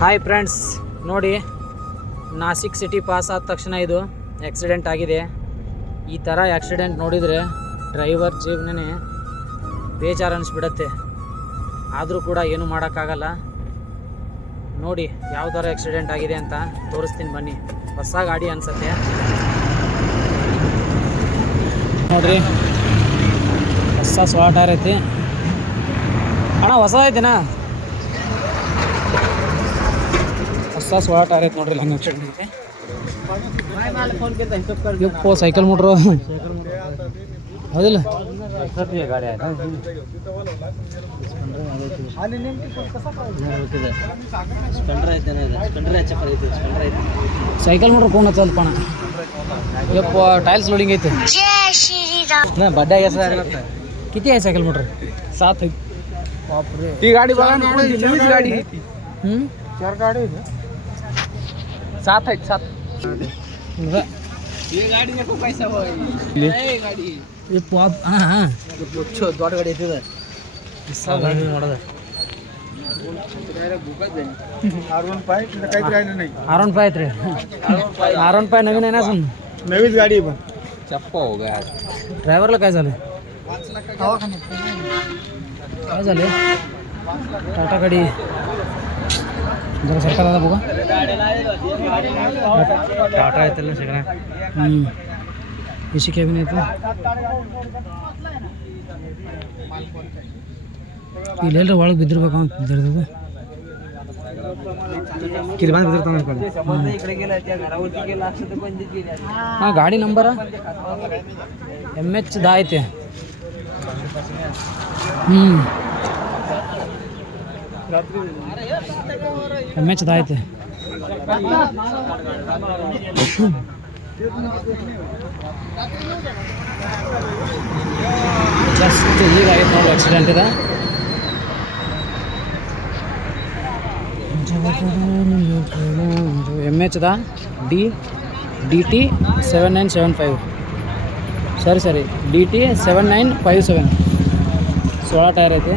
Hi friends, ನೋಡಿ Nashik city pass ಆದ ತಕ್ಷಣ ಇದು ಆಕ್ಸಿಡೆಂಟ್ ಆಗಿದೆ. ಈ ಥರ ಆಕ್ಸಿಡೆಂಟ್ ನೋಡಿದರೆ ಡ್ರೈವರ್ ಜೀವನನೇ ಬೇಜಾರು ಅನಿಸ್ಬಿಡತ್ತೆ. ಆದರೂ ಕೂಡ ಏನೂ ಮಾಡೋಕ್ಕಾಗಲ್ಲ. ನೋಡಿ ಯಾವ ಥರ ಆಕ್ಸಿಡೆಂಟ್ ಆಗಿದೆ ಅಂತ ತೋರಿಸ್ತೀನಿ ಬನ್ನಿ. ಹೊಸ ಗಾಡಿ ಅನಿಸುತ್ತೆ ನೋಡ್ರಿ, ಹೊಸ ಸ್ವಾಟರ್ ಐತಿ ಅಣ್ಣ, ಹೊಸ ಐತಿನಾ? ಹೊಸ ಸ್ವಾಟರ್ ಐತಿ ನೋಡ್ರಿ. ಹಂಗೆ ಆಕ್ಸಿಡೆಂಟ್ ಐತಿ. ಯಪ್ಪೋ, ಸೈಕಲ್ ಮೋಟ್ರು ಹೌದಿಲ್ಲ? ಸೈಕಲ್ ಮೋಟ್ರ್ ಫೋನ್ ಹಚ್ಚಲ್ಪಣ. ಯಪ್ಪ, टाइल्स लोडिंग ಐತೆ. ना बड्डा कैसा किती आहे सायकल मोटर? 7 आहे. बापरे, ती गाडी बघा ना, नवीच गाडी आहे ती. 4 गाडी आहे. 7 आहेत, 7. ये गाडी नको पैसा होय. ए गाडी ये पॉप. हां छो दೊಡ್ಡ ಗಾಡಿ ಐತೆ. ಇಸ್ಸಾ ಗಾಡಿ ನೋಡದ R15 काहीच राहिलं नाही. R15 ಐತ್ರಿ. R15 नवीन आहे ना? अजून नवीच गाडी पण चप्पा हो गया. ड्रायव्हरला काय झालं? काय झाले? टाटा गाडी जरा सरकार दादा बघा. टाटा येते ना सगळं. एसी कॅबिन येते. ಇಲ್ಲೆಲ್ಲ ಒಳಗೆ ಬಿದ್ದಿರ್ಬೇಕು ಅಂತ ಬಿದ್ದಿರ್ತದೆ. ಹಾಂ, ಗಾಡಿ ನಂಬರ MH 10 ಐತೆ. MH 10 ಐತೆ. ಜಸ್ಟ್ ಹೀಗಾಗಿತ್ತು ನೋಡಿ ಆಕ್ಸಿಡೆಂಟ್ ಇದೆ. MH 10 DT 7975. ಸರಿ DT 7957. 16 ಟೈರ್ ಐತೆ.